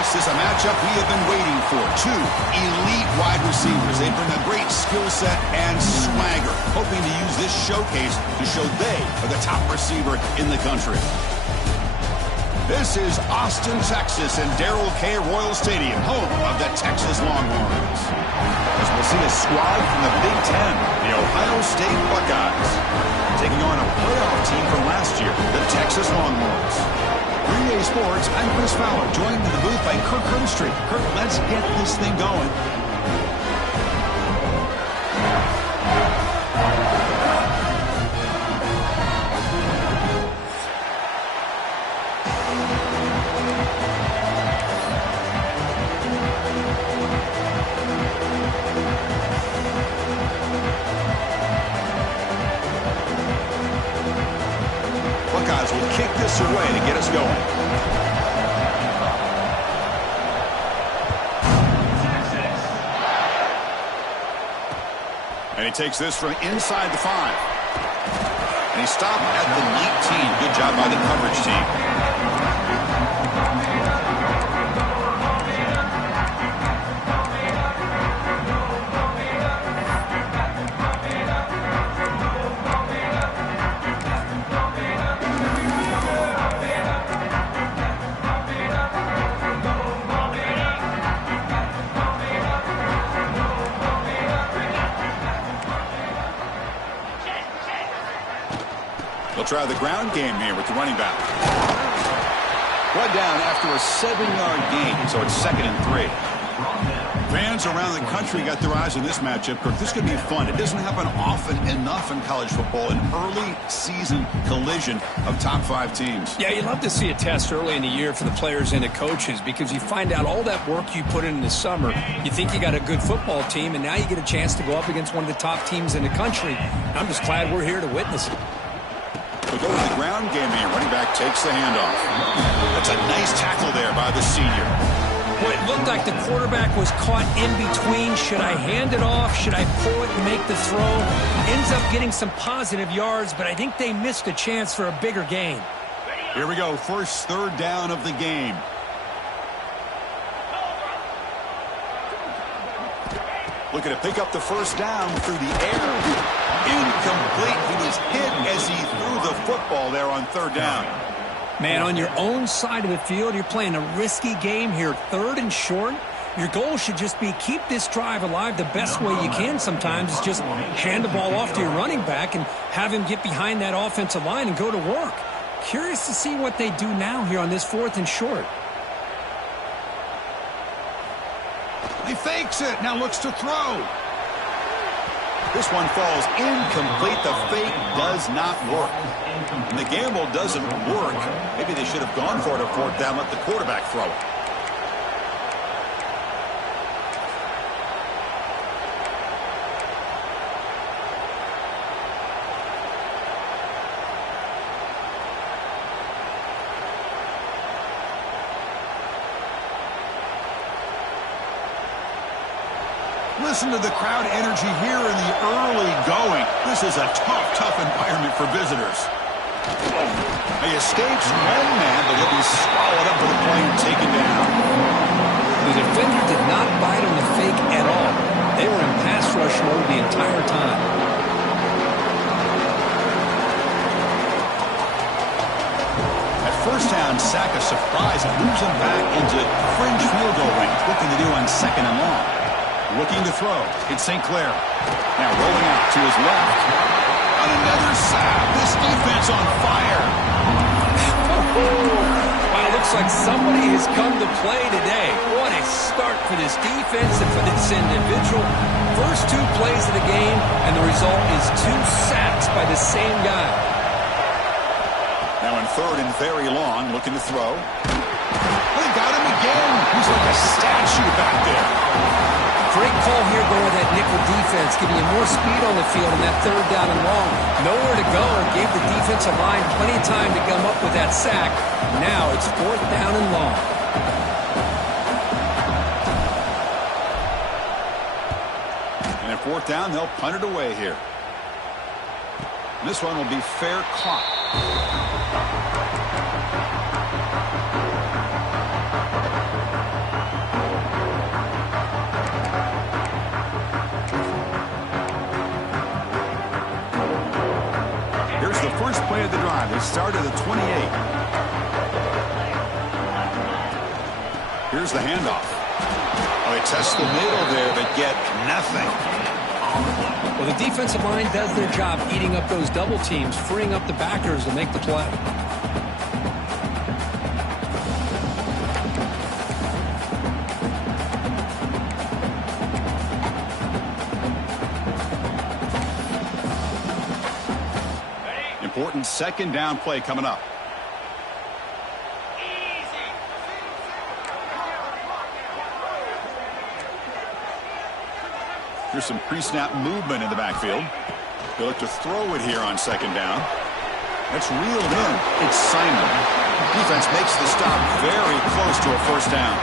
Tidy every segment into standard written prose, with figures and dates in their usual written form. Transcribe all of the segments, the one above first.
This is a matchup we have been waiting for. Two elite wide receivers. They bring a great skill set and swagger, hoping to use this showcase to show they are the top receiver in the country. This is Austin, Texas, and Darrell K. Royal Stadium, home of the Texas Longhorns. As we'll see a squad from the Big Ten, the Ohio State Buckeyes, taking on a playoff team from last year, the Texas Longhorns. Green Day Sports, I'm Chris Fowler, joined in the booth by Kirk Herbstreit. Kirk, let's get this thing going. Buckeyes will kick this away to get us going. And he takes this from inside the 5. And he stopped at the 19. Good job by the coverage team. They'll try the ground game here with the running back. One down after a 7-yard gain, so it's 2nd and 3. Fans around the country got their eyes on this matchup. Kirk, this could be fun. It doesn't happen often enough in college football, an early season collision of top 5 teams. Yeah, you love to see a test early in the year for the players and the coaches because you find out all that work you put in the summer. You think you got a good football team, and now you get a chance to go up against one of the top teams in the country. I'm just glad we're here to witness it. We'll go with the ground game here. Running back takes the handoff. That's a nice tackle there by the senior. Well, it looked like the quarterback was caught in between. Should I hand it off? Should I pull it and make the throw? Ends up getting some positive yards, but I think they missed a chance for a bigger gain. Here we go. First 3rd down of the game. Looking to pick up the first down through the air. Incomplete. He was hit as he threw the football there on 3rd down. Man, on your own side of the field, you're playing a risky game here, 3rd and short. Your goal should just be keep this drive alive the best way you can sometimes is just hand the ball off to your running back and have him get behind that offensive line and go to work. Curious to see what they do now here on this 4th and short. He fakes it. Now looks to throw. This one falls incomplete. The fake does not work. And the gamble doesn't work. Maybe they should have gone for it at 4th down, let the quarterback throw it. Listen to the crowd energy here in the early going. This is a tough environment for visitors. He escapes one man, but he'll be swallowed up with a play and taken down. The defender did not bite on the fake at all. They were in pass rush mode the entire time. At first down, sack a surprise and moves him back into fringe field goal range. Looking to do on 2nd and long. Looking to throw. It's St. Clair. Now rolling out to his left. On another sack. This defense on fire. Wow, looks like somebody has come to play today. What a start for this defense and for this individual. First 2 plays of the game, and the result is 2 sacks by the same guy. Now in 3rd and very long, looking to throw. They got him again. He's like a statue back there. Great call here going with that nickel defense, giving you more speed on the field in that 3rd down and long. Nowhere to go, gave the defensive line plenty of time to come up with that sack. Now it's 4th down and long. And at 4th down, they'll punt it away here. And this one will be fair caught. start of the 28. Here's the handoff. Oh, he tests the middle there, but get nothing. Well, the defensive line does their job eating up those double teams, freeing up the backers to make the play. Important second down play coming up. Here's some pre-snap movement in the backfield. They look to throw it here on second down. That's reeled in. It's Simon. Defense makes the stop very close to a first down.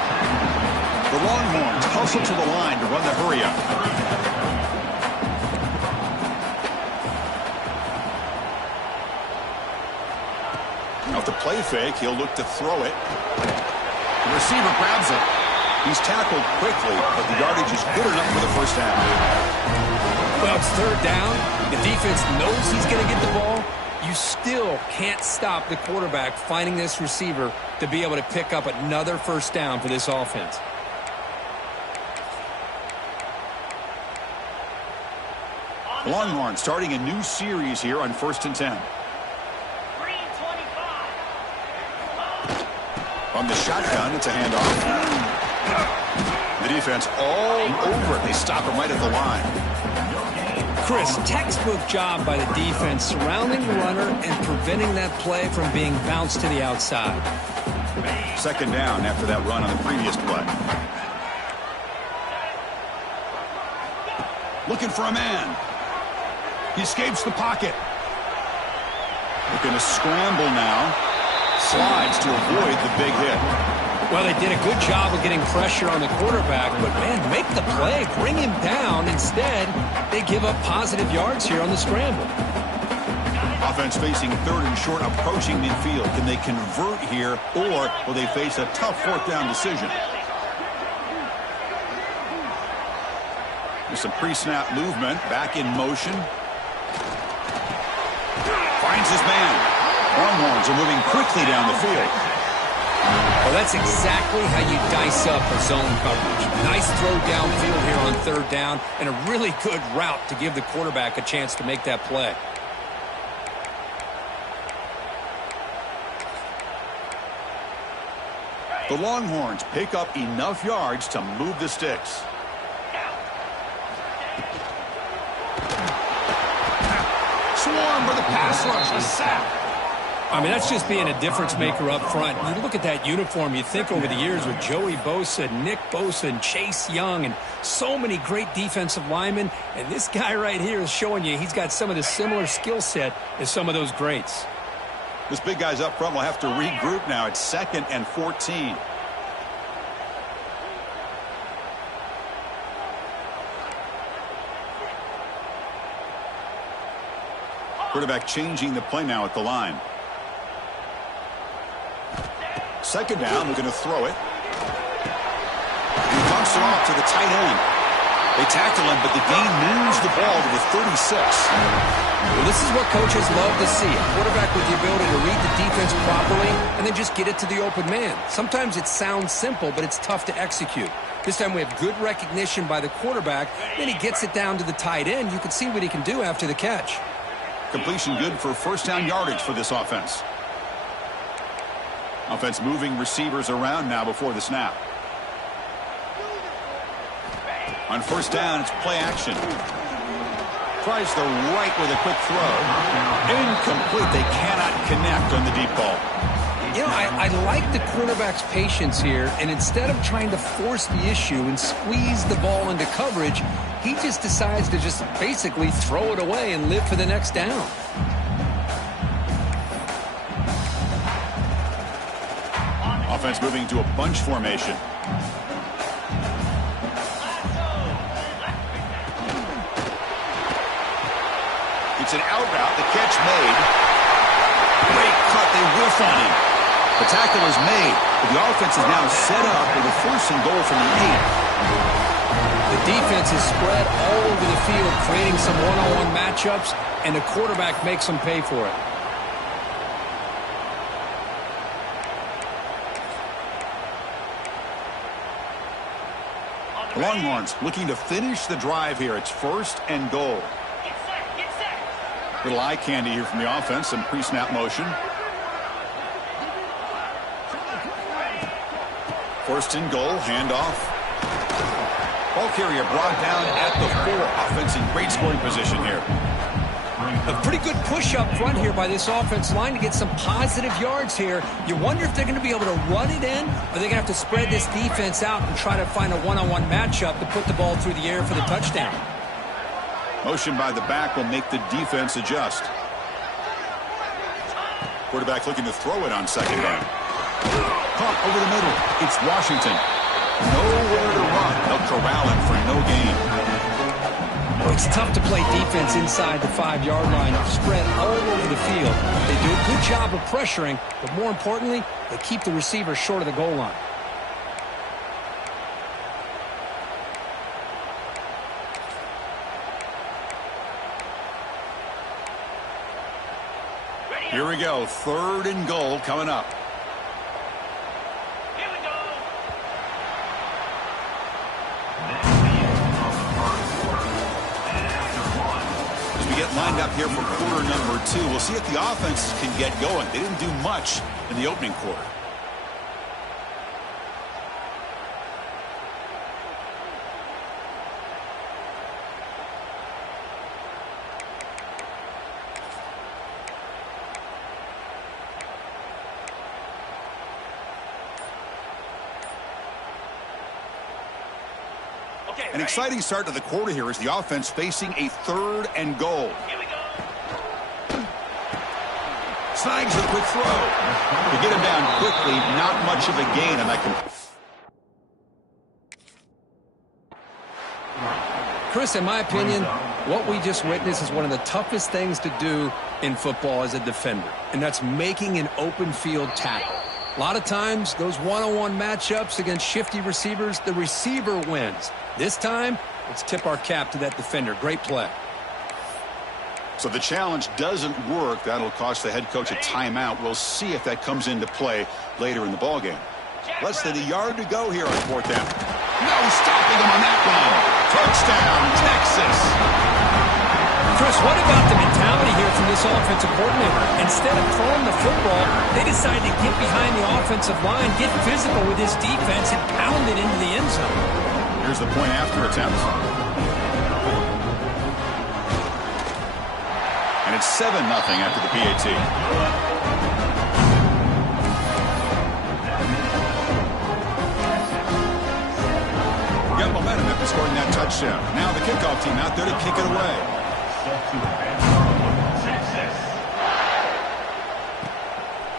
The Longhorns hustle to the line to run the hurry up. Off the play fake, he'll look to throw it. The receiver grabs it. He's tackled quickly, but the yardage is good enough for the first down. Well, it's third down. The defense knows he's going to get the ball. You still can't stop the quarterback finding this receiver to be able to pick up another first down for this offense. The Longhorns starting a new series here on 1st and 10. On the shotgun, it's a handoff. The defense all over it. They stop him right at the line. Chris, textbook job by the defense surrounding the runner and preventing that play from being bounced to the outside. Second down after that run on the previous play. Looking for a man. He escapes the pocket. Looking to scramble now. Slides to avoid the big hit. Well, they did a good job of getting pressure on the quarterback, but, man, make the play, bring him down. Instead, they give up positive yards here on the scramble. Offense facing 3rd and short, approaching midfield. Can they convert here, or will they face a tough 4th down decision? There's some pre-snap movement, back in motion. Finds his man. Longhorns are moving quickly down the field. Well, that's exactly how you dice up a zone coverage. Nice throw downfield here on 3rd down, and a really good route to give the quarterback a chance to make that play. The Longhorns pick up enough yards to move the sticks. Swarm with a pass rush, a sack. I mean, that's just being a difference maker up front. You look at that uniform, you think over the years with Joey Bosa, Nick Bosa, and Chase Young, and so many great defensive linemen. And this guy right here is showing you he's got some of the similar skill set as some of those greats. This big guy's up front will have to regroup now. It's 2nd and 14. Quarterback changing the play now at the line. Second down, we're going to throw it. He dumps it off to the tight end. They tackle him, but the gain moves the ball to the 36. Well, this is what coaches love to see. A quarterback with the ability to read the defense properly and then just get it to the open man. Sometimes it sounds simple, but it's tough to execute. This time we have good recognition by the quarterback. Then he gets it down to the tight end. You can see what he can do after the catch. Completion good for first down yardage for this offense. Offense moving receivers around now before the snap. On first down, it's play action. Tries the right with a quick throw. Incomplete. They cannot connect on the deep ball. You know, I like the quarterback's patience here, and instead of trying to force the issue and squeeze the ball into coverage, he just decides to just basically throw it away and live for the next down. Offense moving to a bunch formation. It's an out route. The catch made. Great cut. They whiff on him. The tackle is made, but the offense is now set up with a 1st and goal from the 8. The defense is spread all over the field, creating some one-on-one matchups, and the quarterback makes them pay for it. Longhorns looking to finish the drive here. It's 1st and goal. Little eye candy here from the offense. Some pre-snap motion. 1st and goal. Handoff. Ball carrier brought down at the 4. Offense in great scoring position here. A pretty good push up front here by this offense line to get some positive yards here. You wonder if they're going to be able to run it in, or they're going to have to spread this defense out and try to find a one-on-one matchup to put the ball through the air for the touchdown. Motion by the back will make the defense adjust. Quarterback looking to throw it on 2nd down. Caught over the middle. It's Washington. Nowhere to run. They'll corral him for no gain. It's tough to play defense inside the 5-yard line, spread all over the field. They do a good job of pressuring, but more importantly, they keep the receiver short of the goal line. Here we go. 3rd and goal coming up. Get lined up here for quarter number 2. We'll see if the offense can get going. They didn't do much in the opening quarter. An exciting start to the quarter here as the offense facing a 3rd and goal. Snags a quick throw. To get him down quickly, not much of a gain, and I can... Chris, in my opinion, what we just witnessed is one of the toughest things to do in football as a defender, and that's making an open field tackle. A lot of times, those one-on-one matchups against shifty receivers, the receiver wins. This time, let's tip our cap to that defender. Great play. So the challenge doesn't work. That'll cost the head coach a timeout. We'll see if that comes into play later in the ballgame. Less than a yard to go here on 4th down. No stopping him on that one. Touchdown, Texas. Chris, what about the mentality here from this offensive coordinator? Instead of throwing the football, they decided to get behind the offensive line, get physical with this defense, and pound it into the end zone. Here's the point after attempt. And it's 7-0 after the PAT. Got momentum after scoring that touchdown. Now the kickoff team out there to kick it away.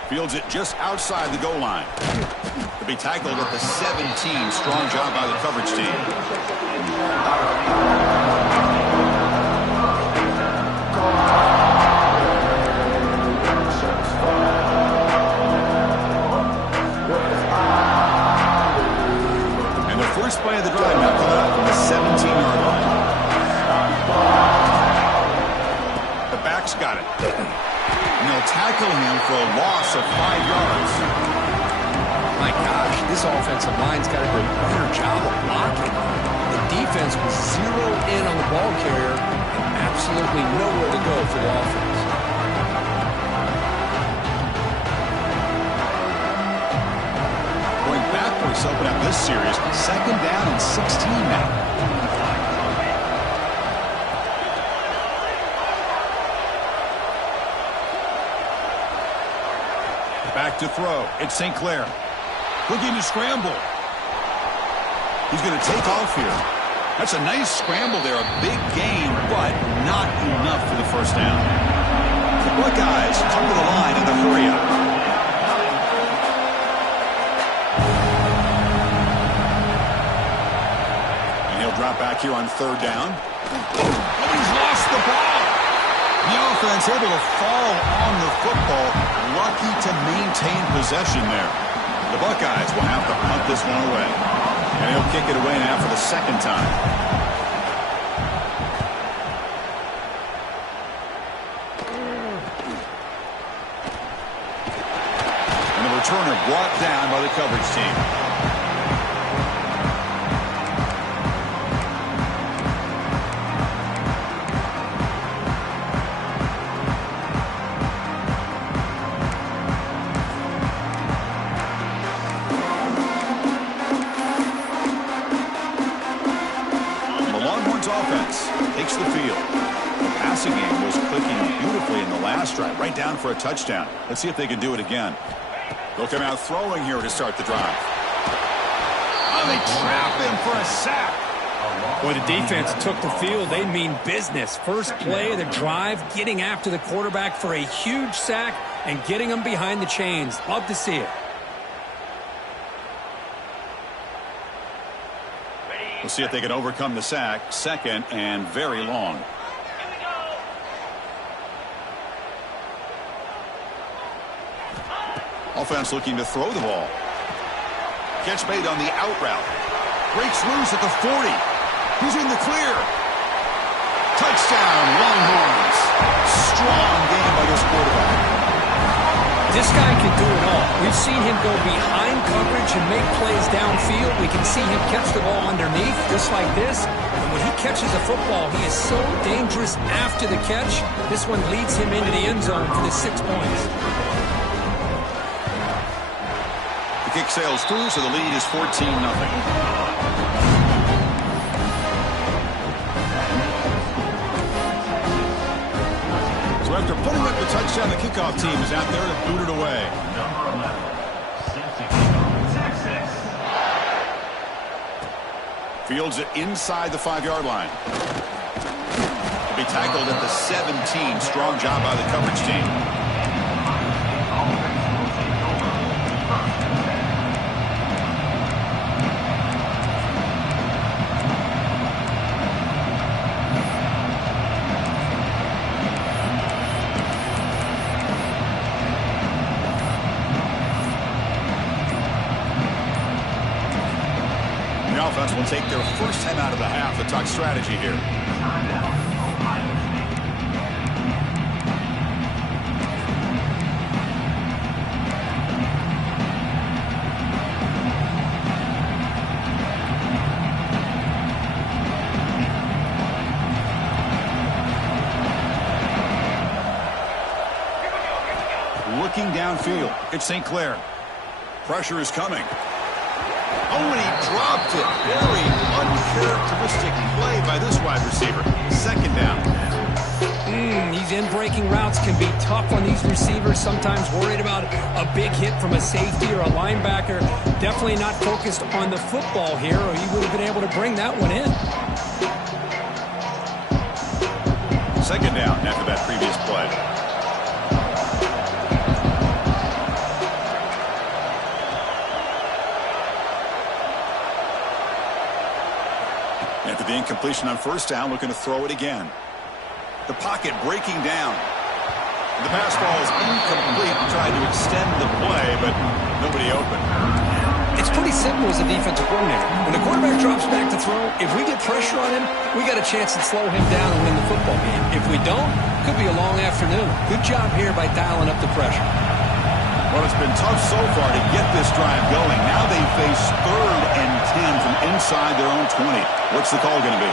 Fields it just outside the goal line. To be tackled at the 17. Strong job by the coverage team. And the first play of the drive now coming up from the 17-yard line. The back's got it. And they'll tackle him for a loss of 5 yards. My gosh, this offensive line's got to do a better job of blocking. The defense was zeroed in on the ball carrier and absolutely nowhere to go for the offense. Going backwards to open up this series. 2nd down and 16 now. Back to throw. It's St. Clair. Looking to scramble. He's going to take off here. That's a nice scramble there. A big gain, but not enough for the first down. The Buckeyes come to the line in the hurry up. And he'll drop back here on 3rd down. Oh, he's lost the ball. The offense able to fall on the football. Lucky to maintain possession there. The Buckeyes will have to punt this one away. And he'll kick it away now for the 2nd time. And the returner brought down by the coverage team. offense takes the field. The passing game was clicking beautifully in the last drive, right down for a touchdown. Let's see if they can do it again. They'll come out throwing here to start the drive. Oh, they trap him for a sack. Boy, the defense took the field. They mean business. First play of the drive, getting after the quarterback for a huge sack and getting him behind the chains. Love to see it. We'll see if they can overcome the sack. Second and very long. Offense looking to throw the ball. Catch made on the out route. Breaks loose at the 40. He's in the clear. Touchdown, Longhorns. Strong game by this quarterback. This guy can do it all. We've seen him go behind coverage and make plays downfield. We can see him catch the ball underneath, just like this. And when he catches a football, he is so dangerous after the catch. This one leads him into the end zone for the 6 points. The kick sails through, so the lead is 14-0. So after putting up the touchdown, the kickoff team is out there to boot it away. Fields it inside the 5-yard line. He'll be tackled at the 17. Strong job by the coverage team. Offense will take their first time out of the half. The talk strategy here. Looking downfield. It's St. Clair. Pressure is coming. Oh, and he dropped it. Very uncharacteristic play by this wide receiver. Second down. These in-breaking routes can be tough on these receivers. Sometimes worried about a big hit from a safety or a linebacker. Definitely not focused on the football here, or he would have been able to bring that one in. Second down after that previous play. After the incompletion on first down, looking to throw it again. The pocket breaking down. The pass ball is incomplete. Tried to extend the play, but nobody open. It's pretty simple as a defensive coordinator. When the quarterback drops back to throw, if we get pressure on him, we got a chance to slow him down and win the football game. If we don't, could be a long afternoon. Good job here by dialing up the pressure. Well, it's been tough so far to get this drive going. Now they face 3rd and 10 from inside their own 20. What's the call going to be?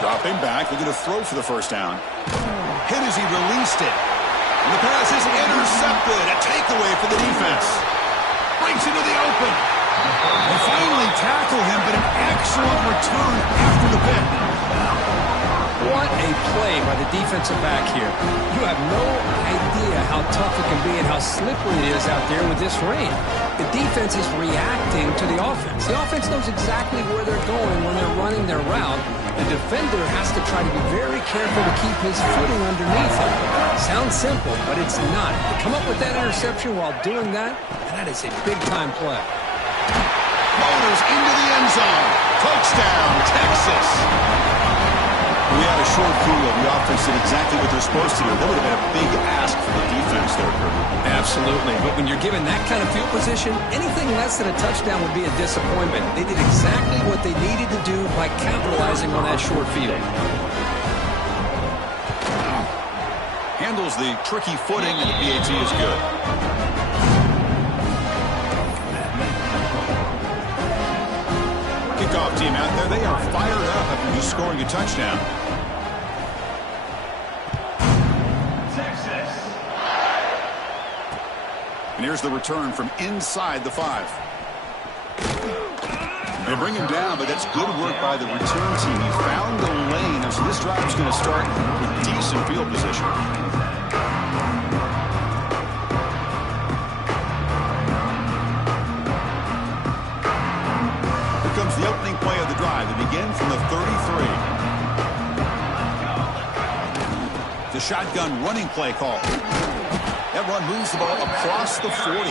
Dropping back, looking to throw for the first down. Hit as he released it. And the pass is intercepted. A takeaway for the defense. Breaks into the open. They finally tackle him, but an excellent return after the pick. What a play by the defensive back here. You have no idea how tough it can be and how slippery it is out there with this rain. The defense is reacting to the offense. The offense knows exactly where they're going when they're running their route. The defender has to try to be very careful to keep his footing underneath him. Sounds simple, but it's not. To come up with that interception while doing that, and that is a big-time play. Motors into the end zone. Touchdown, Texas. We had a short field. The offense did exactly what they're supposed to do. That would have been a big ask for the defense there, Kirby. Absolutely. But when you're given that kind of field position, anything less than a touchdown would be a disappointment. They did exactly what they needed to do by capitalizing on that short field. Handles the tricky footing, and the PAT is good. Kickoff team out there. They are fired up after just scoring a touchdown. And here's the return from inside the 5. They bring him down, but that's good work by the return team. He found the lane, and so this drive's going to start with decent field position. Here comes the opening play of the drive. They begin from the 33. The shotgun running play call. That run moves the ball across the 40.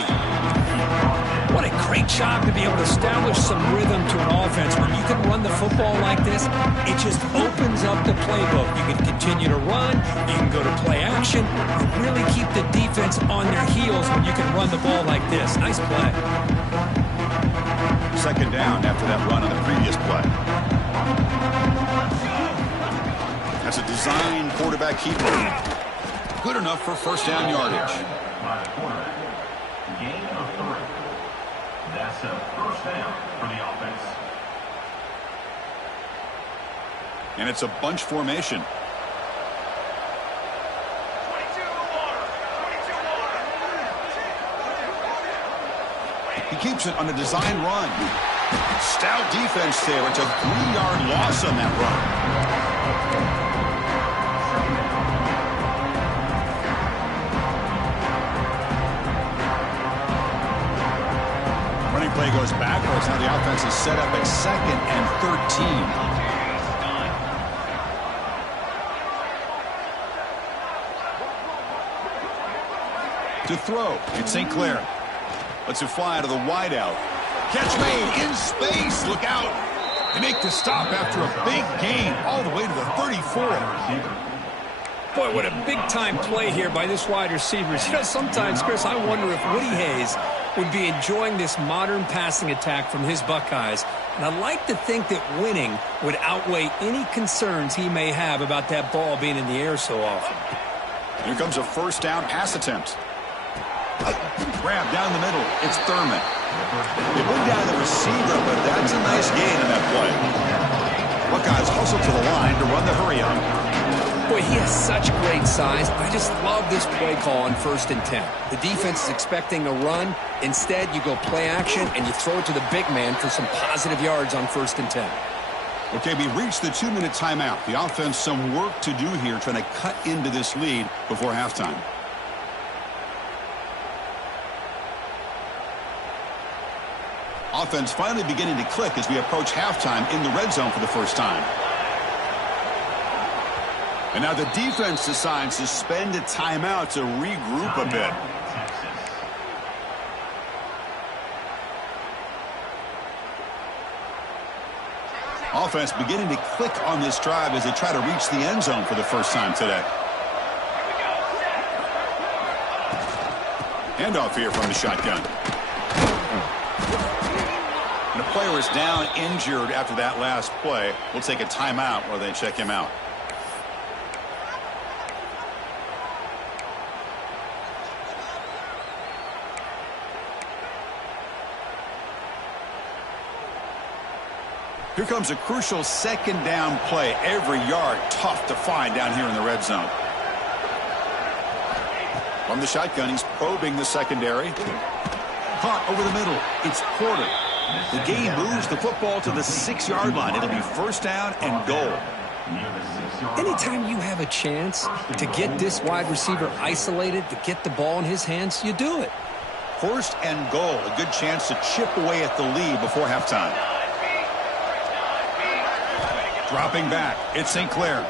What a great job to be able to establish some rhythm to an offense. When you can run the football like this, it just opens up the playbook. You can continue to run. You can go to play action. You really keep the defense on their heels when you can run the ball like this. Nice play. Second down after that run on the previous play. That's a design quarterback keeper. Good enough for first down yardage. Gain of 3. That's a first down for the offense. And it's a bunch formation. 22 He keeps it on a design run. Stout defense there. It's a 3-yard loss on that run. Play goes backwards. Now the offense is set up at 2nd and 13. To throw, it's St. Clair. Lets it fly to the wideout. Catch made in space. Look out. They make the stop after a big gain all the way to the 34. Boy, what a big-time play here by this wide receiver. You know, sometimes, Chris, I wonder if Woody Hayes would be enjoying this modern passing attack from his Buckeyes. And I'd like to think that winning would outweigh any concerns he may have about that ball being in the air so often. Here comes a first down pass attempt. Grab down the middle. It's Thurman. They bring down the receiver, but that's a nice gain in that play. Buckeyes hustle to the line to run the hurry up. Boy, he has such great size. I just love this play call on 1st and 10. The defense is expecting a run. Instead, you go play action, and you throw it to the big man for some positive yards on 1st and 10. Okay, we reached the 2-minute timeout. The offense some work to do here trying to cut into this lead before halftime. Offense finally beginning to click as we approach halftime in the red zone for the first time. And now the defense decides to spend a timeout to regroup a bit. Offense beginning to click on this drive as they try to reach the end zone for the first time today. Handoff here from the shotgun. And the player is down injured after that last play. We'll take a timeout while they check him out. Here comes a crucial second down play. Every yard tough to find down here in the red zone. From the shotgun, he's probing the secondary. Caught over the middle. It's Porter. The game moves the football to the 6-yard line. It'll be first down and goal. Anytime you have a chance to get this wide receiver isolated, to get the ball in his hands, you do it. First and goal. A good chance to chip away at the lead before halftime. Dropping back, it's St. Clair.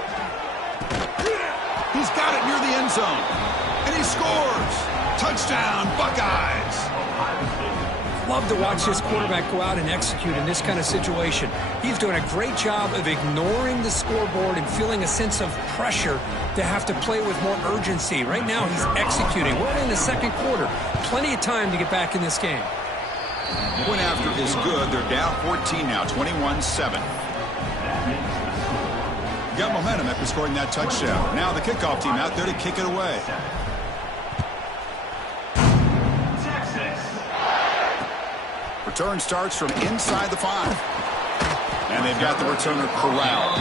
He's got it near the end zone. And he scores. Touchdown, Buckeyes. Love to watch this quarterback go out and execute in this kind of situation. He's doing a great job of ignoring the scoreboard and feeling a sense of pressure to have to play with more urgency. Right now, he's executing. We're in the second quarter. Plenty of time to get back in this game. Point after is good. They're down 14 now, 21-7. Got momentum after scoring that touchdown. Now the kickoff team out there to kick it away. Return starts from inside the 5. And they've got the returner corralled.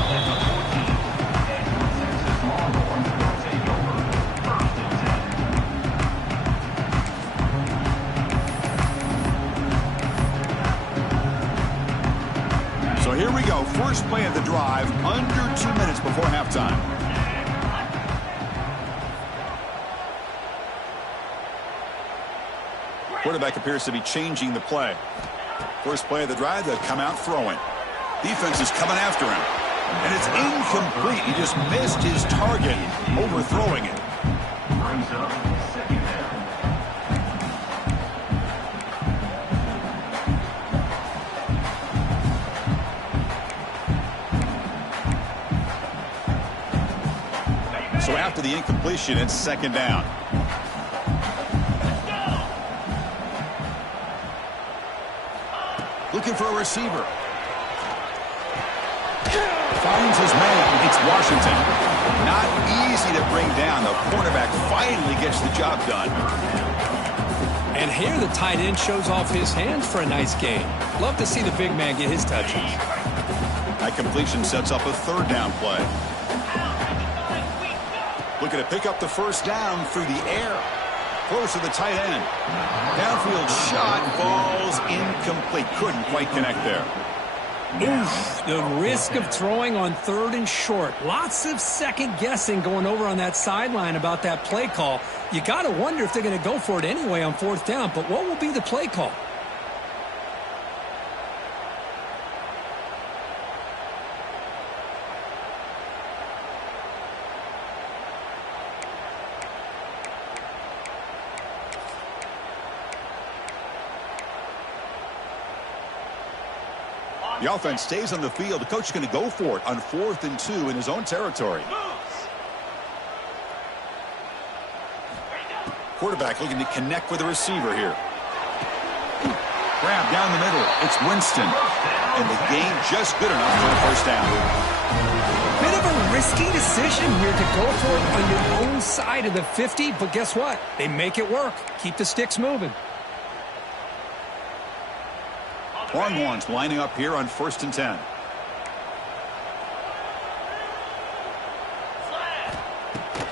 first play of the drive, under 2 minutes before halftime. Quarterback appears to be changing the play. First play of the drive, they've come out throwing. Defense is coming after him. And it's incomplete. He just missed his target, overthrowing it. Brings up second down. So after the incompletion, it's second down. Looking for a receiver. Finds his man. It's Washington. Not easy to bring down. The cornerback finally gets the job done. And here the tight end shows off his hands for a nice game. Love to see the big man get his touches. That completion sets up a third down play. Looking to pick up the first down through the air. Close to the tight end. Downfield shot, falls incomplete. Couldn't quite connect there. Oof, the risk of throwing on 3rd and short. Lots of second guessing going over on that sideline about that play call. You got to wonder if they're going to go for it anyway on 4th down, but what will be the play call? The offense stays on the field. The coach is going to go for it on 4th and 2 in his own territory. Quarterback looking to connect with the receiver here. Grab down the middle. It's Winston. And the gain just good enough for a first down. Bit of a risky decision here to go for it on your own side of the 50, but guess what? They make it work. Keep the sticks moving. Longhorns lining up here on 1st and 10.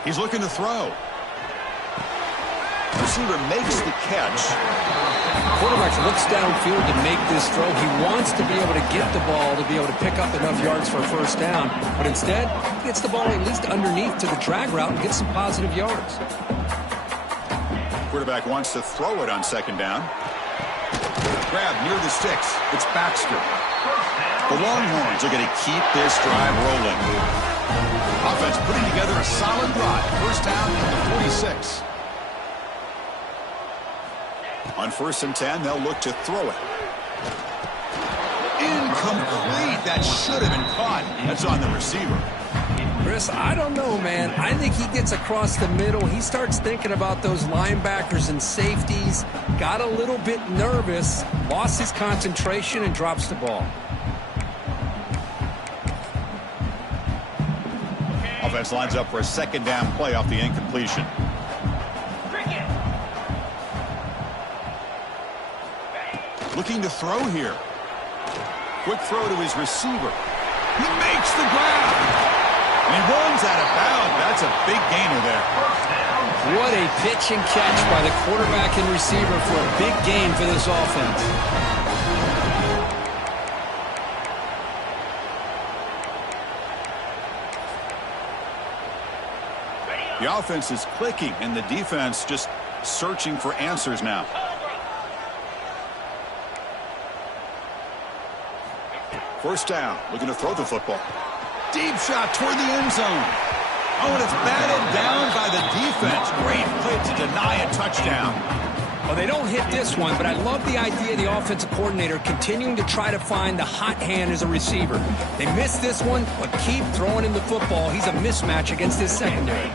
He's looking to throw. Receiver makes the catch. Quarterback looks downfield to make this throw. He wants to be able to get the ball to be able to pick up enough yards for a first down, but instead he gets the ball at least underneath to the drag route and gets some positive yards. Quarterback wants to throw it on 2nd down. Grab near the sticks. It's Baxter. The Longhorns are going to keep this drive rolling. Offense putting together a solid drive. First down at the 46. On 1st and 10, they'll look to throw it. Incomplete. That should have been caught. That's on the receiver. Chris, I don't know, man. I think he gets across the middle. He starts thinking about those linebackers and safeties. Got a little bit nervous, lost his concentration, and drops the ball. Offense lines up for a 2nd down play off the incompletion. Looking to throw here. Quick throw to his receiver. He makes the grab. And he runs out of bounds. That's a big gainer there. What a pitch and catch by the quarterback and receiver for a big gain for this offense. The offense is clicking, and the defense just searching for answers now. First down, looking to throw the football. Deep shot toward the end zone. Oh, and it's batted down by the defense. Great play to deny a touchdown. Well, they don't hit this one, but I love the idea of the offensive coordinator continuing to try to find the hot hand as a receiver. They missed this one, but keep throwing him the football. He's a mismatch against his secondary.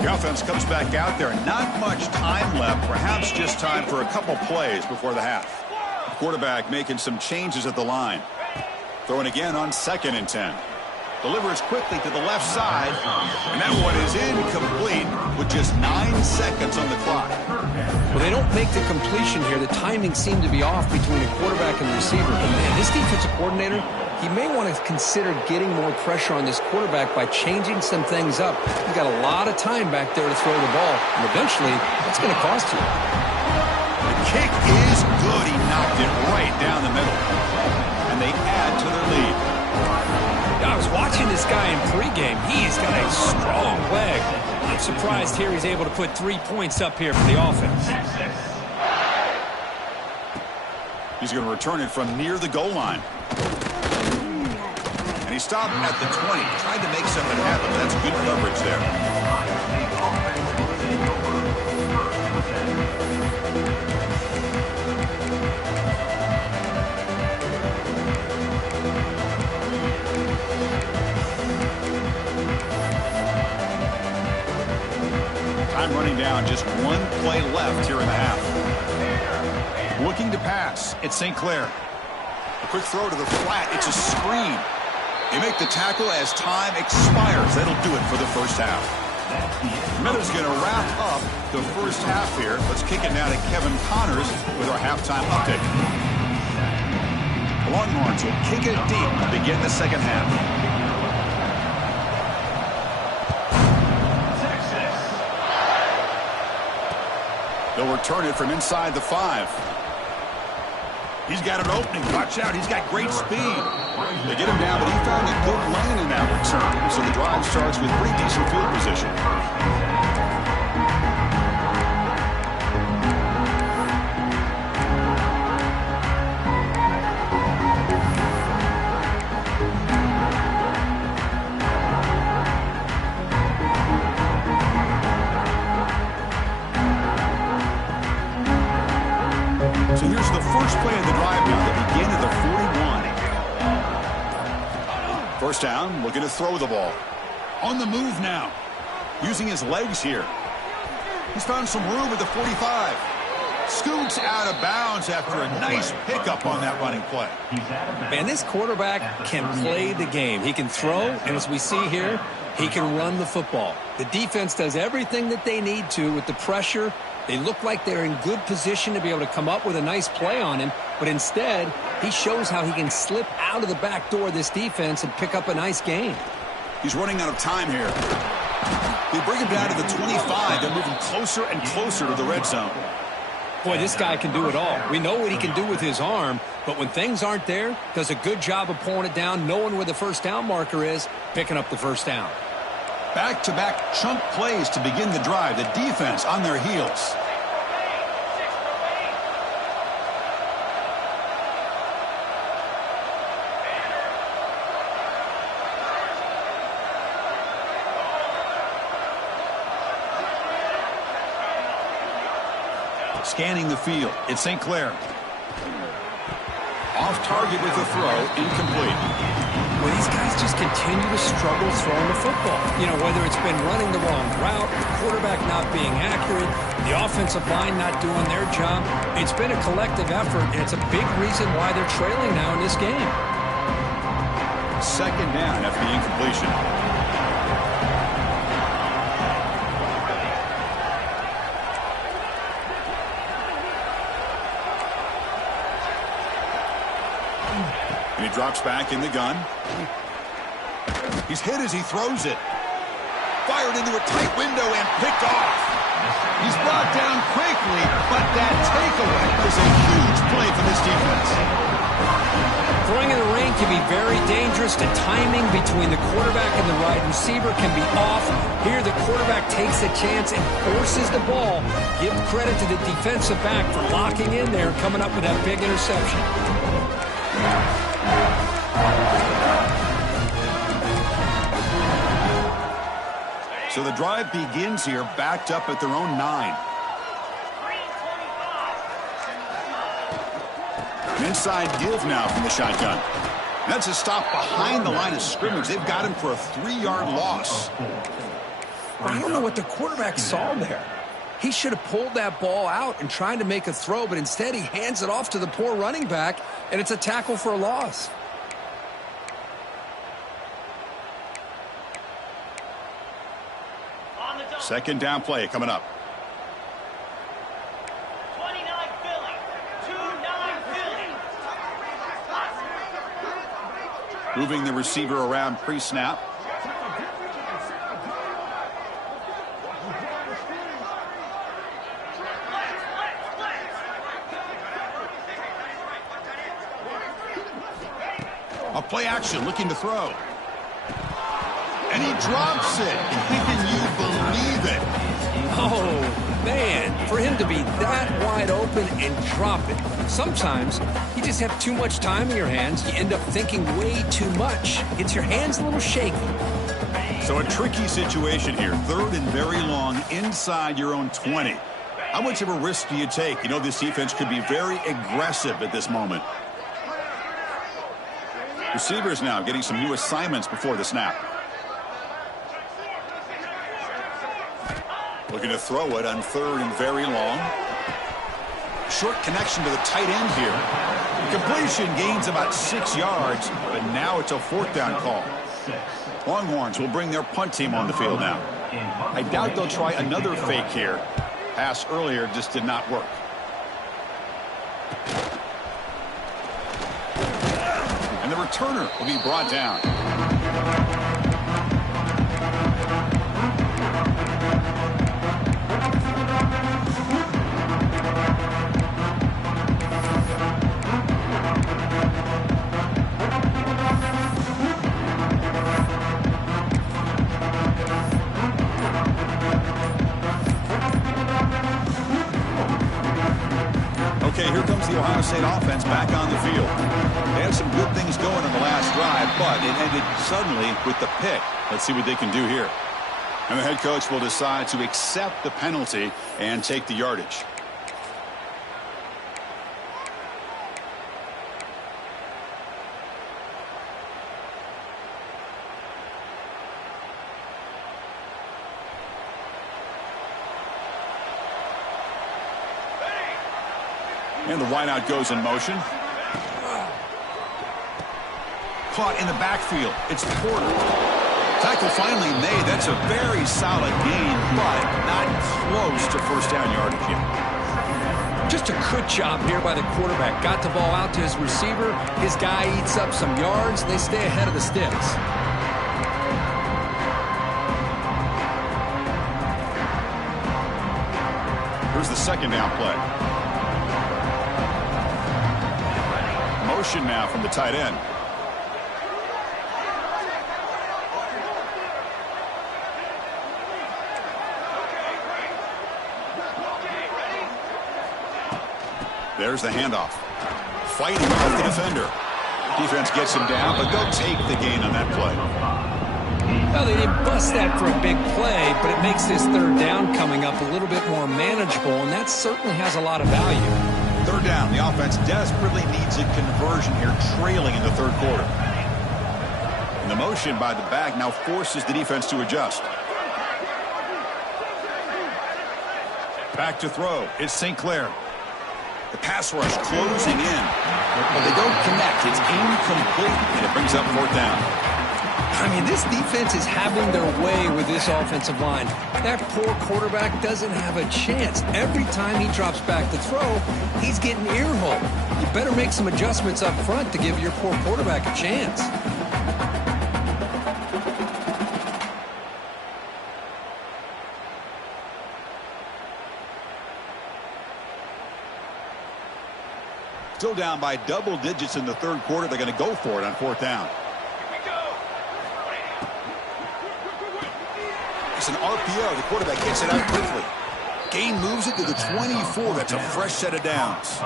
The offense comes back out there. Not much time left. Perhaps just time for a couple plays before the half. Quarterback making some changes at the line. Throwing again on 2nd and 10. Delivers quickly to the left side. And that one is incomplete with just 9 seconds on the clock. Well, they don't make the completion here. The timing seemed to be off between the quarterback and the receiver. But, man, this defensive coordinator, he may want to consider getting more pressure on this quarterback by changing some things up. He's got a lot of time back there to throw the ball. And eventually, that's going to cost you. The kick is good. He knocked it right down the middle. And they add to their lead. Watching this guy in pregame, he's got a strong leg. I'm surprised here he's able to put 3 points up here for the offense. He's going to return it from near the goal line. And he stopped at the 20. Tried to make something happen. That's good coverage there. Time running down, just one play left here in the half. Looking to pass, it's St. Clair. A quick throw to the flat, it's a screen. They make the tackle as time expires. That'll do it for the first half. Miller's going to wrap up the first half here. Let's kick it now to Kevin Connors with our halftime update. The Longhorns will kick it deep to begin the second half. They'll return it from inside the 5. He's got an opening. Watch out. He's got great speed. They get him down, but he found a good lane in that return. So the drive starts with pretty decent field position. So here's the first play of the drive now, the begin of the 41. First down, looking to throw the ball. On the move now, using his legs here. He's found some room at the 45. Scoots out of bounds after a nice pickup on that running play. Man, this quarterback can play the game. He can throw, and as we see here, he can run the football. The defense does everything that they need to with the pressure. They look like they're in good position to be able to come up with a nice play on him, but instead, he shows how he can slip out of the back door of this defense and pick up a nice gain. He's running out of time here. They bring him down to the 25. They're moving closer and closer to the red zone. Boy, this guy can do it all. We know what he can do with his arm, but when things aren't there, does a good job of pulling it down, knowing where the first down marker is, picking up the first down. Back-to-back chunk plays to begin the drive. The defense on their heels. Scanning the field. It's St. Clair. Off target with a throw. Incomplete. Well, these guys just continue to struggle throwing the football. You know, whether it's been running the wrong route, the quarterback not being accurate, the offensive line not doing their job. It's been a collective effort, and it's a big reason why they're trailing now in this game. Second down after the incompletion. And he drops back in the gun. He's hit as he throws it. Fired into a tight window and picked off. He's brought down quickly, but that takeaway is a huge play for this defense. Throwing in the rain can be very dangerous. The timing between the quarterback and the wide receiver can be off. Here the quarterback takes a chance and forces the ball. Give credit to the defensive back for locking in there and coming up with that big interception. So the drive begins here, backed up at their own 9. An inside give now from the shotgun. That's a stop behind the line of scrimmage. They've got him for a 3-yard loss. I don't know what the quarterback saw there. He should have pulled that ball out and tried to make a throw, but instead he hands it off to the poor running back, and it's a tackle for a loss. Second down play coming up. 29 Philly. 2-9 Philly. Moving the receiver around pre-snap. A play action looking to throw. And he drops it. Can you believe it? Oh, man, for him to be that wide open and drop it. Sometimes you just have too much time in your hands. You end up thinking way too much. Gets your hands a little shaky. So a tricky situation here. 3rd and very long inside your own 20. How much of a risk do you take? You know, this defense could be very aggressive at this moment. Receivers now getting some new assignments before the snap. Looking to throw it on 3rd and very long. Short connection to the tight end here. Completion gains about 6 yards, but now it's a 4th down call. Longhorns will bring their punt team on the field now. I doubt they'll try another fake here. Pass earlier just did not work. And the returner will be brought down. Okay, here comes the Ohio State offense back on the field. They had some good things going on the last drive, but it ended suddenly with the pick. Let's see what they can do here. And the head coach will decide to accept the penalty and take the yardage. And the wideout goes in motion. Caught in the backfield. It's Porter. Tackle finally made. That's a very solid gain, but not close to 1st down yardage yet. Just a good job here by the quarterback. Got the ball out to his receiver. His guy eats up some yards. They stay ahead of the sticks. Here's the 2nd down play. Motion now from the tight end. There's the handoff. Fighting off the defender. Defense gets him down, but they'll take the gain on that play. Well, they didn't bust that for a big play, but it makes this 3rd down coming up a little bit more manageable, and that certainly has a lot of value. 3rd down. The offense desperately needs a conversion here, trailing in the 3rd quarter. And the motion by the back now forces the defense to adjust. Back to throw. It's St. Clair. The pass rush closing in. But they don't connect. It's incomplete, and it brings up 4th down. I mean, this defense is having their way with this offensive line. That poor quarterback doesn't have a chance. Every time he drops back to throw, he's getting earholed. You better make some adjustments up front to give your poor quarterback a chance. Still down by double digits in the 3rd quarter. They're going to go for it on 4th down. It's an RPO. The quarterback gets it out quickly. Gain moves it to the 24. That's a fresh set of downs.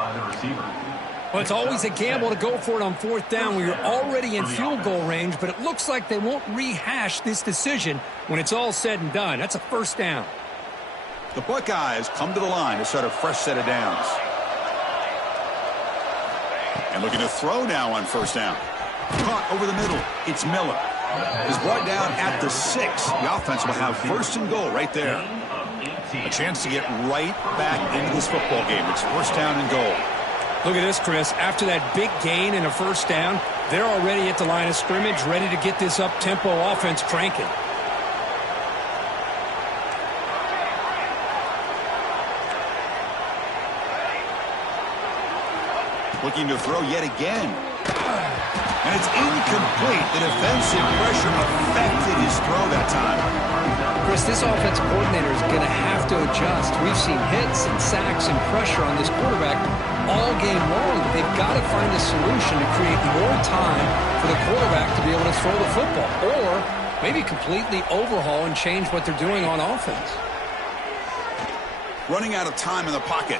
Well, it's always a gamble to go for it on 4th down when you're already in field goal range, but it looks like they won't rehash this decision when it's all said and done. That's a 1st down. The Buckeyes come to the line to start a fresh set of downs. And looking to throw now on 1st down. Caught over the middle. It's Miller. Is brought down at the 6. The offense will have 1st and goal right there. A chance to get right back into this football game. It's 1st down and goal. Look at this, Chris. After that big gain and a 1st down, they're already at the line of scrimmage, ready to get this up-tempo offense cranking. Looking to throw yet again. And it's incomplete. The defensive pressure affected his throw that time. Chris, this offensive coordinator is going to have to adjust. We've seen hits and sacks and pressure on this quarterback all game long. They've got to find a solution to create more time for the quarterback to be able to throw the football, or maybe completely overhaul and change what they're doing on offense. Running out of time in the pocket.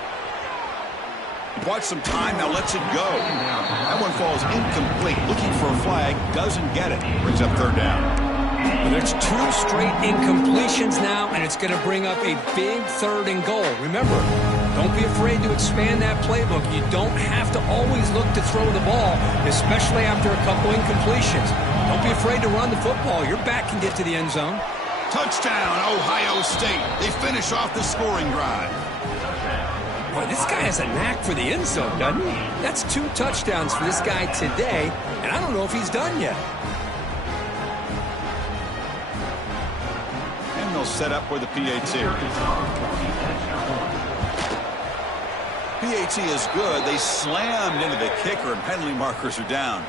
He bought some time, now lets it go. That one falls incomplete. Looking for a flag, doesn't get it. Brings up third down. But there's 2 straight incompletions now, and it's going to bring up a big 3rd and goal. Remember, don't be afraid to expand that playbook. You don't have to always look to throw the ball, especially after a couple incompletions. Don't be afraid to run the football. Your back can get to the end zone. Touchdown, Ohio State. They finish off the scoring drive. Boy, this guy has a knack for the end zone, doesn't he? That's 2 touchdowns for this guy today, and I don't know if he's done yet. And they'll set up with a PAT. PAT is good. They slammed into the kicker, and penalty markers are down.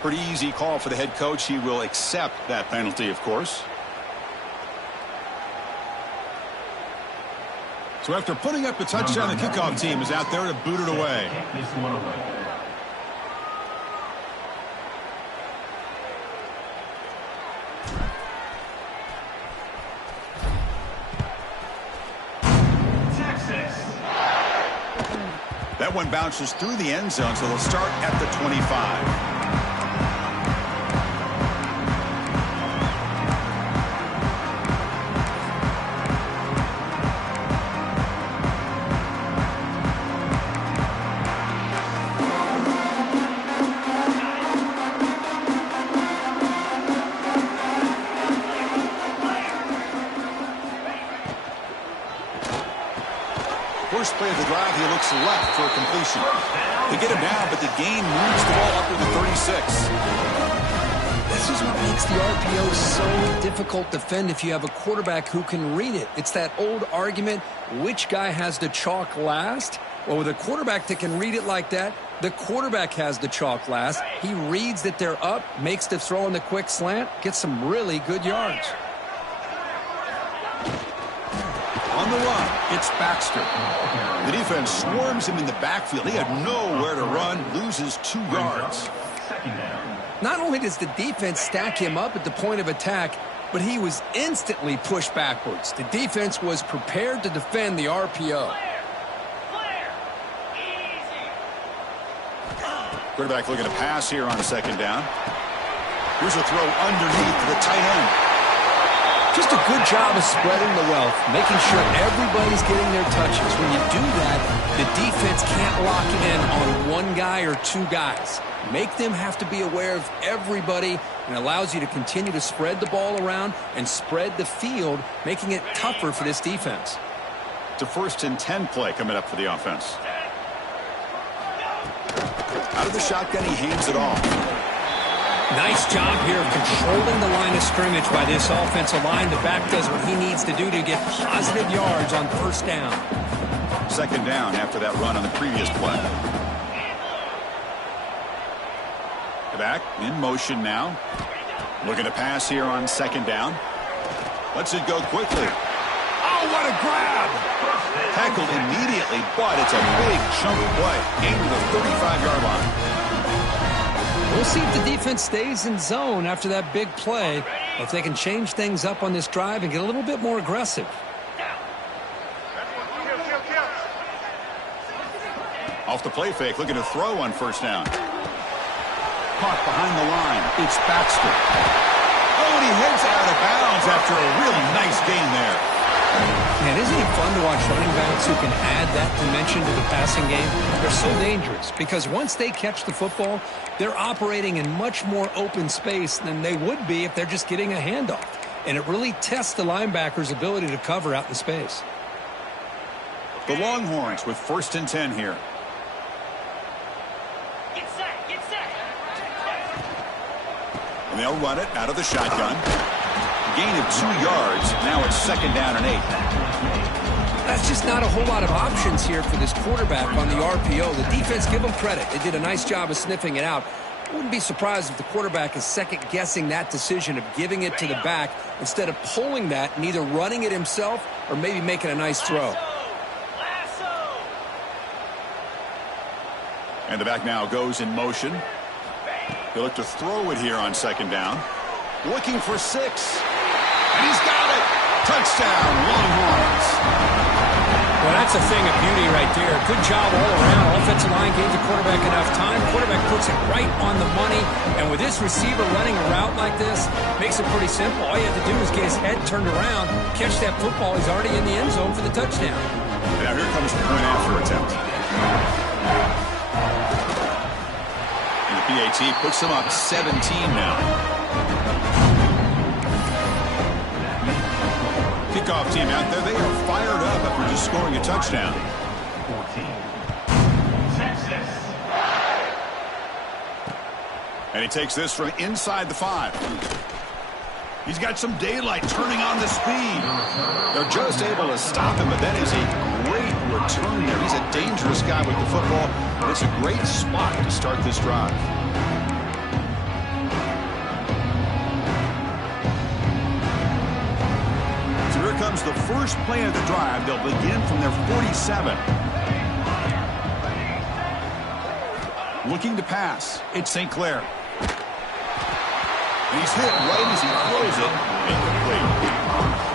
Pretty easy call for the head coach. He will accept that penalty, of course. So after putting up the touchdown, the kickoff team is out there to boot it away. That one bounces through the end zone, so they'll start at the 25. First play of the drive, he looks left for a completion. They get him down, but the gain moves the ball up to the 36. This is what makes the RPO so difficult to defend if you have a quarterback who can read it. It's that old argument, which guy has the chalk last? Well, with a quarterback that can read it like that, the quarterback has the chalk last. He reads that they're up, makes the throw on the quick slant, gets some really good yards. On the run, it's Baxter. The defense swarms him in the backfield. He had nowhere to run, loses 2 yards. Not only does the defense stack him up at the point of attack, but he was instantly pushed backwards. The defense was prepared to defend the RPO. Quarterback looking to pass here on 2nd down. Here's a throw underneath to the tight end. Just a good job of spreading the wealth, making sure everybody's getting their touches. When you do that, the defense can't lock in on 1 guy or 2 guys. Make them have to be aware of everybody, and allows you to continue to spread the ball around and spread the field, making it tougher for this defense. It's a 1st and 10 play coming up for the offense. Out of the shotgun, he hands it off. Nice job here of controlling the line of scrimmage by this offensive line. The back does what he needs to do to get positive yards on 1st down. 2nd down after that run on the previous play. The back in motion now. Looking to pass here on 2nd down. Lets it go quickly. Oh, what a grab! Tackled immediately, but it's a big chunk play. Gain to the 35-yard line. We'll see if the defense stays in zone after that big play, or if they can change things up on this drive and get a little bit more aggressive. Off the play fake, looking to throw on 1st down. Caught behind the line. It's Baxter. Oh, and he heads out of bounds after a really nice gain there. Man, isn't it fun to watch running backs who can add that dimension to the passing game? They're so dangerous because once they catch the football, they're operating in much more open space than they would be if they're just getting a handoff. And it really tests the linebacker's ability to cover out in space. The Longhorns with 1st and 10 here. Get set, get set. And they'll run it out of the shotgun. Gain of 2 yards. Now it's 2nd down and 8. That's just not a whole lot of options here for this quarterback on the RPO. The defense, give them credit. They did a nice job of sniffing it out. I wouldn't be surprised if the quarterback is second-guessing that decision of giving it to the back instead of pulling that and either running it himself or maybe making a nice throw. And the back now goes in motion. He'll look to throw it here on second down. Looking for 6. And he's got it. Touchdown, Longhorns. Well, that's a thing of beauty right there. Good job all around. Offensive line gave the quarterback enough time. Quarterback puts it right on the money. And with this receiver running a route like this, makes it pretty simple. All you have to do is get his head turned around, catch that football. He's already in the end zone for the touchdown. Now here comes the point after attempt. And the PAT puts them up 17 now. Kickoff team out there. They are fired up after just scoring a touchdown. 14. Texas. And he takes this from inside the 5. He's got some daylight turning on the speed. They're just able to stop him, but that is a great return there. He's a dangerous guy with the football. And it's a great spot to start this drive. So here comes the first play of the drive. They'll begin from their 47. Looking to pass. It's St. Clair. And he's hit right as he throws it. Incomplete.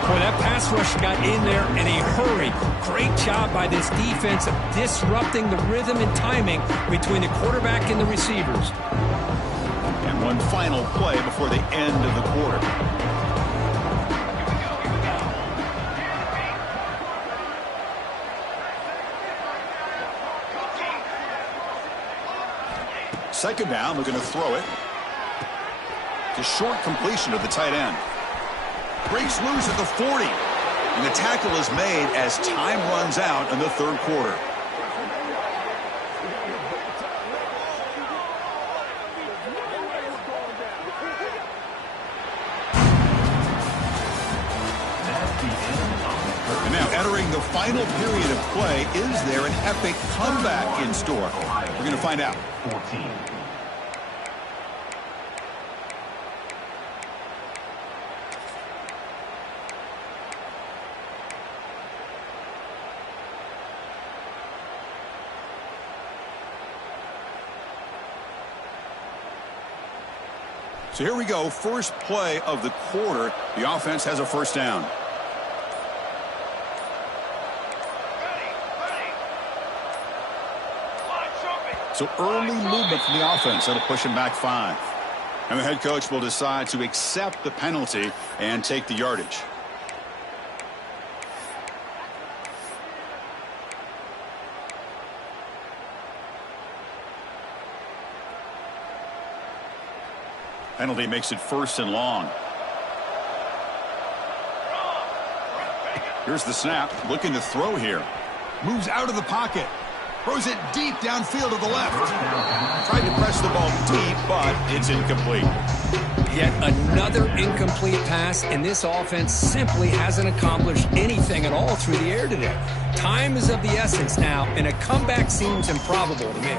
Boy, that pass rush got in there in a hurry. Great job by this defense of disrupting the rhythm and timing between the quarterback and the receivers. And one final play before the end of the quarter. Second down, looking to throw it. It's a short completion to the tight end. Breaks loose at the 40. And the tackle is made as time runs out in the third quarter. And now entering the final period of play, is there an epic comeback in store? We're going to find out. 14. So here we go, first play of the quarter. The offense has a first down. So early movement from the offense. That'll push him back 5. And the head coach will decide to accept the penalty and take the yardage. Penalty makes it first and long. Here's the snap. Looking to throw here. Moves out of the pocket. Throws it deep downfield to the left. Tried to press the ball deep, but it's incomplete. Yet another incomplete pass, and this offense simply hasn't accomplished anything at all through the air today. Time is of the essence now, and a comeback seems improbable to me.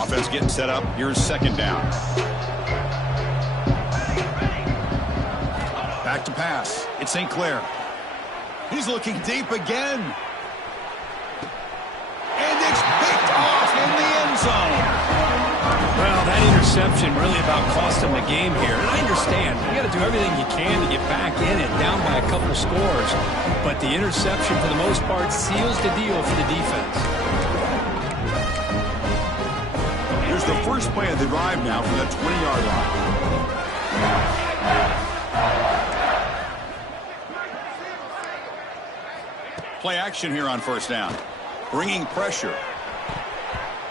Offense getting set up. Here's second down. Back to pass. It's St. Clair. He's looking deep again. And it's picked off in the end zone. Well, that interception really about cost him the game here. And I understand. You got to do everything you can to get back in it, down by a couple scores. But the interception, for the most part, seals the deal for the defense. Here's the first play of the drive now from the 20-yard line. Play action here on first down. Bringing pressure.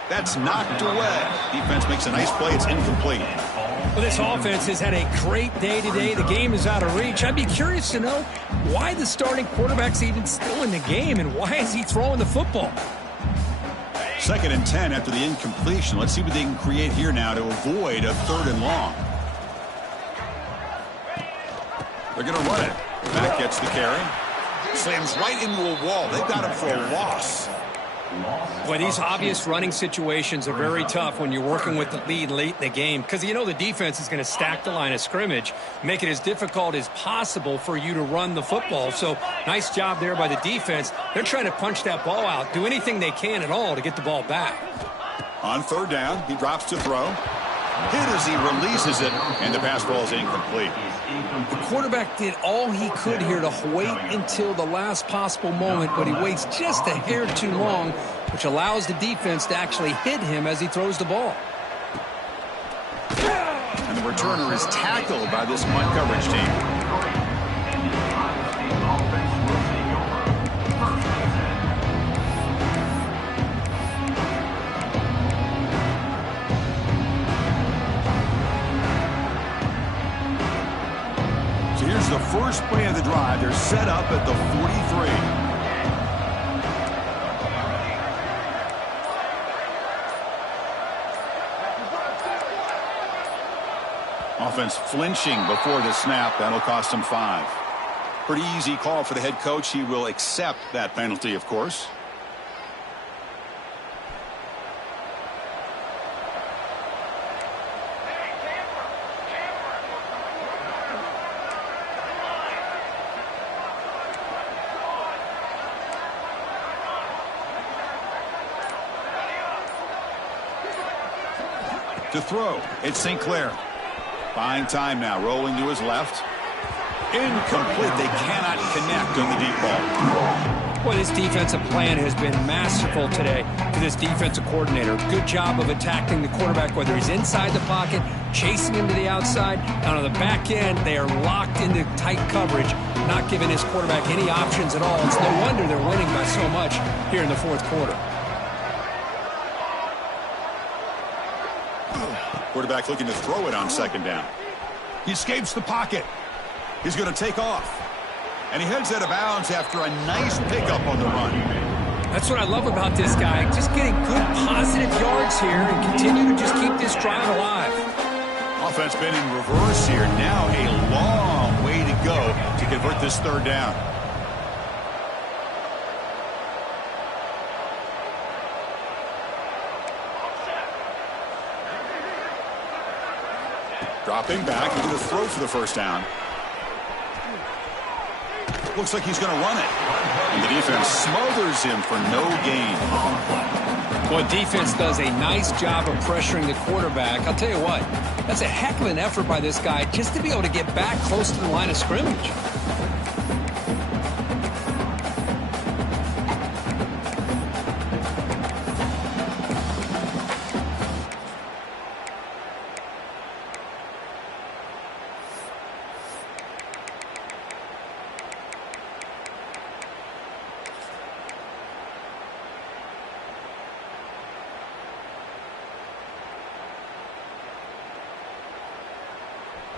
That's knocked away. Defense makes a nice play. It's incomplete. Well, this offense has had a great day today. The game is out of reach. I'd be curious to know why the starting quarterback's even still in the game and why is he throwing the football? 2nd and 10 after the incompletion. Let's see what they can create here now to avoid a 3rd and long. They're going to run it. Back gets the carry. Slams right into a wall. They've got him for a loss. Well, these obvious running situations are very tough when you're working with the lead late in the game because you know the defense is going to stack the line of scrimmage, make it as difficult as possible for you to run the football. So nice job there by the defense. They're trying to punch that ball out, do anything they can at all to get the ball back. On third down, he drops to throw. Hit as he releases it, and the pass ball is incomplete. The quarterback did all he could here to wait until the last possible moment, but he waits just a hair too long, which allows the defense to actually hit him as he throws the ball. And the returner is tackled by this punt coverage team. Here's the first play of the drive. They're set up at the 43. Offense flinching before the snap. That'll cost him 5. Pretty easy call for the head coach. He will accept that penalty, of course. To throw, it's St. Clair. Buying time now, rolling to his left. Incomplete. They cannot connect on the deep ball. Well, this defensive plan has been masterful today for this defensive coordinator. Good job of attacking the quarterback, whether he's inside the pocket, chasing him to the outside. And on the back end, they are locked into tight coverage, not giving his quarterback any options at all. It's no wonder they're winning by so much here in the fourth quarter. Quarterback looking to throw it on second down. He escapes the pocket. He's going to take off. And he heads out of bounds after a nice pickup on the run. That's what I love about this guy. Just getting good positive yards here and continue to just keep this drive alive. Offense been in reverse here. Now a long way to go to convert this third down. Dropping back, looking to throw for the first down. Looks like he's going to run it. And the defense smothers him for no gain. Well, defense does a nice job of pressuring the quarterback. I'll tell you what, that's a heck of an effort by this guy just to be able to get back close to the line of scrimmage.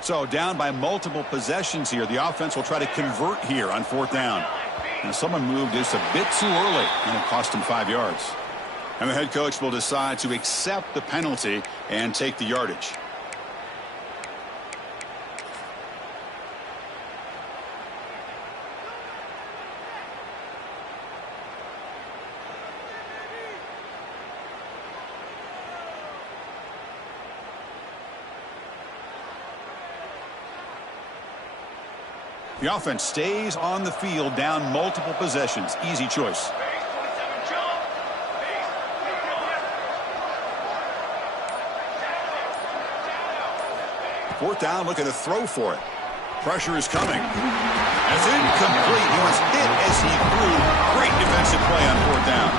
So down by multiple possessions here. The offense will try to convert here on fourth down. And someone moved just a bit too early, and it cost him 5 yards. And the head coach will decide to accept the penalty and take the yardage. The offense stays on the field down multiple possessions. Easy choice. Fourth down, looking to throw for it. Pressure is coming. That's incomplete. He was hit as he threw. Great defensive play on fourth down.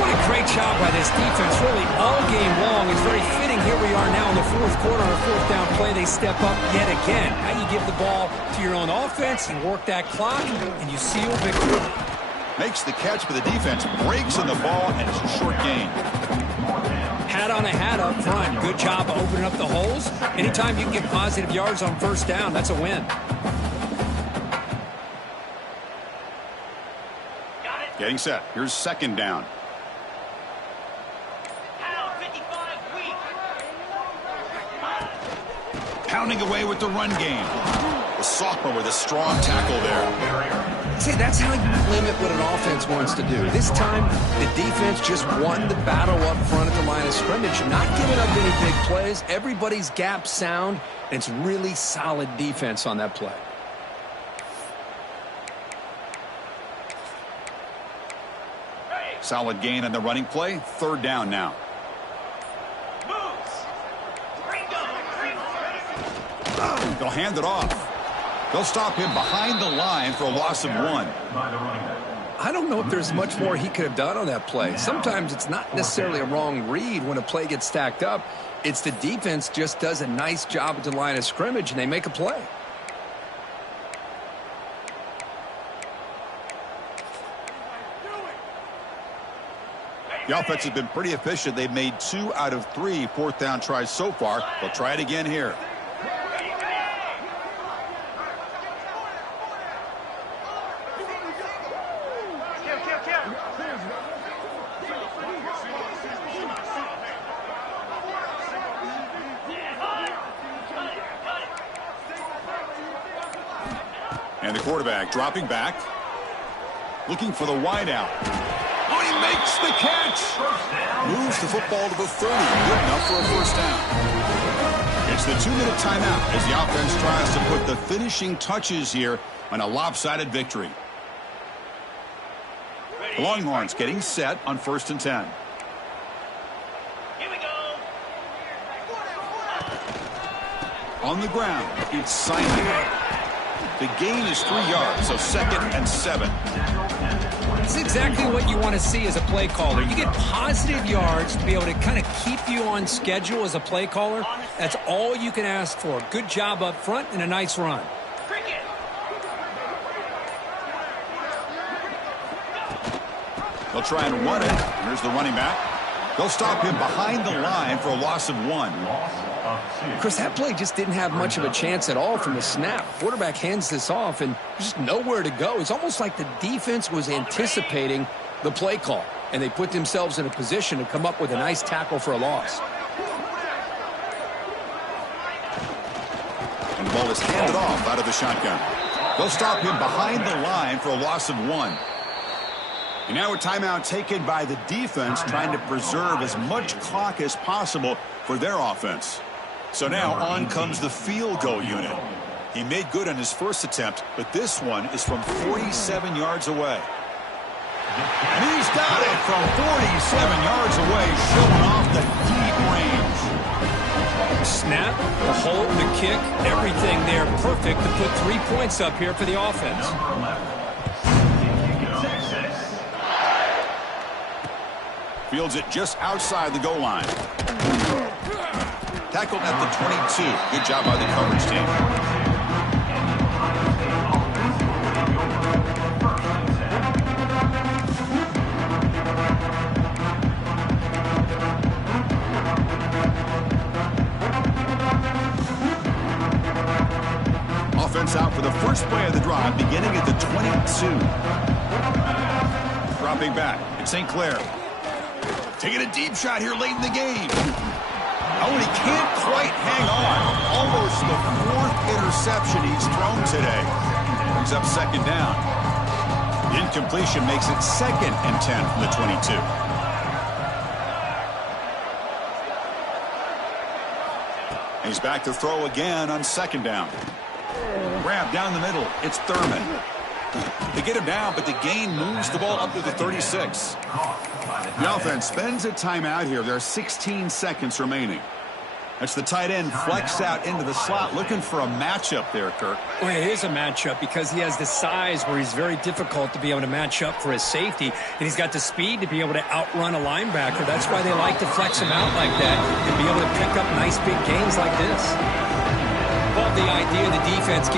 What a great job by this defense, really all game long. It's very fitting. Here we are now in the fourth quarter on a fourth down play. They step up yet again. Now you give the ball to your own offense, you work that clock, and you seal victory. Makes the catch, but the defense breaks on the ball, and it's a short gain. Hat on a hat up front. Good job of opening up the holes. Anytime you can get positive yards on first down, that's a win. Getting set. Here's second down. Pounding away with the run game. The sophomore with a strong tackle there. See, that's how you limit what an offense wants to do. This time, the defense just won the battle up front at the line of scrimmage, not giving up any big plays. Everybody's gap sound. It's really solid defense on that play. Solid gain on the running play. Third down now. They'll hand it off. They'll stop him behind the line for a loss of 1. I don't know if there's much more he could have done on that play. Sometimes it's not necessarily a wrong read when a play gets stacked up. It's the defense just does a nice job at the line of scrimmage, and they make a play. The offense has been pretty efficient. They've made 2 out of 3 fourth down tries so far. They'll try it again here. And the quarterback dropping back, looking for the wideout. Oh, he makes the catch. Moves the football to the 30. Good enough for a first down. It's the 2-minute timeout as the offense tries to put the finishing touches here on a lopsided victory. The Longhorns getting set on 1st and 10. Here we go. On the ground, it's Simon. The gain is 3 yards, so 2nd and 7. It's exactly what you want to see as a play caller. You get positive yards to be able to kind of keep you on schedule as a play caller. That's all you can ask for. Good job up front and a nice run. Cricket. They'll try and run it. Here's the running back. They'll stop him behind the line for a loss of 1. Chris, that play just didn't have much of a chance at all from the snap. Quarterback hands this off, and there's just nowhere to go. It's almost like the defense was anticipating the play call, and they put themselves in a position to come up with a nice tackle for a loss. And the ball is handed off out of the shotgun. They'll stop him behind the line for a loss of 1. And now a timeout taken by the defense, trying to preserve as much clock as possible for their offense. So now on comes the field goal unit. He made good on his first attempt, but this one is from 47 yards away. And he's got it from 47 yards away, showing off the deep range. Snap, the hold, the kick, everything there perfect to put 3 points up here for the offense. Fields it just outside the goal line. Tackled at the 22. Good job by the coverage team. Offense out for the first play of the drive, beginning at the 22. Dropping back, it's St. Clair. Taking a deep shot here late in the game. Oh, and he can't quite hang on. Almost the 4th interception he's thrown today. Brings up 2nd down. The incompletion makes it 2nd and 10 from the 22. And he's back to throw again on 2nd down. Grab down the middle. It's Thurman. They get him down, but the gain moves the ball up to the 36. The offense spends a timeout here. There are 16 seconds remaining. That's the tight end flexed out into the slot, looking for a matchup there, Kirk. Well, it is a matchup because he has the size where he's very difficult to be able to match up for his safety, and he's got the speed to be able to outrun a linebacker. That's why they like to flex him out like that and be able to pick up nice big gains like this. Well, the idea of the defense